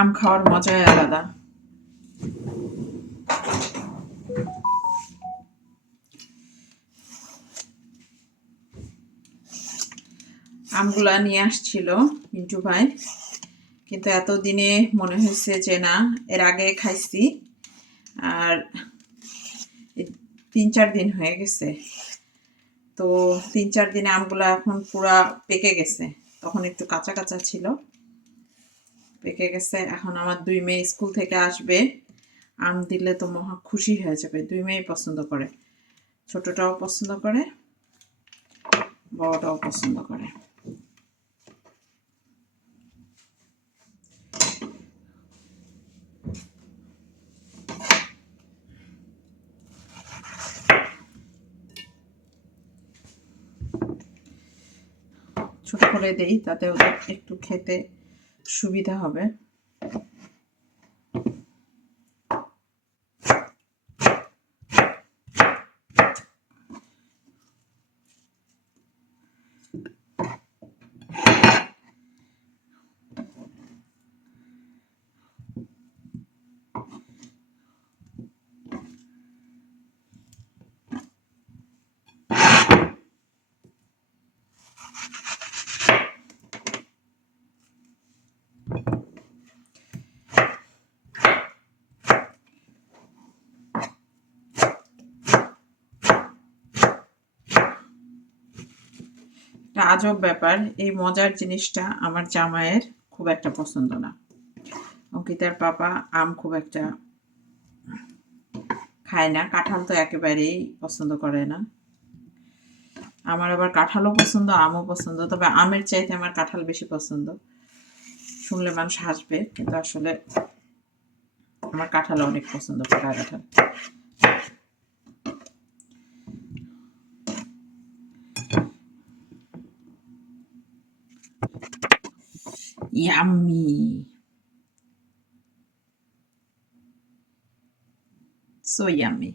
আম খাওয়ার মজাই আলাদা। আমগুলা নিয়ে আসছিল মিন্টু ভাই, কিন্তু এতদিনে মনে হয়েছে যে না, এর আগে খাইছি আর 3-4 দিন হয়ে গেছে। তো 3-4 দিনে আমগুলা এখন পুরা পেকে গেছে, তখন একটু কাঁচা কাঁচা ছিল, পেকে গেছে। এখন আমার 2 মেয়ে স্কুল থেকে আসবে, আম দিলে তো মহা খুশি হয়ে যাবে। 2 মেয়েই পছন্দ করে, ছোটটাও পছন্দ করে, বড়টাও পছন্দ করে। ছোট করে দেই, তাতে ওদের একটু খেতে সুবিধা হবে। একটা আজব ব্যাপার, এই মজার জিনিসটা আমার জামাইয়ের খুব একটা পছন্দ না। অঙ্কিতার পাপা আম খুব একটা খায় না, কাঁঠাল তো একেবারেই পছন্দ করে না। আমার আবার কাঁঠালও পছন্দ, আমও পছন্দ, তবে আমের চাইতে আমার কাঁঠাল বেশি পছন্দ। শুনলে মানুষ হাসবে, কিন্তু আসলে আমার কাঁঠাল অনেক পছন্দ, পাকা কাঁঠাল। Yummy. So yummy.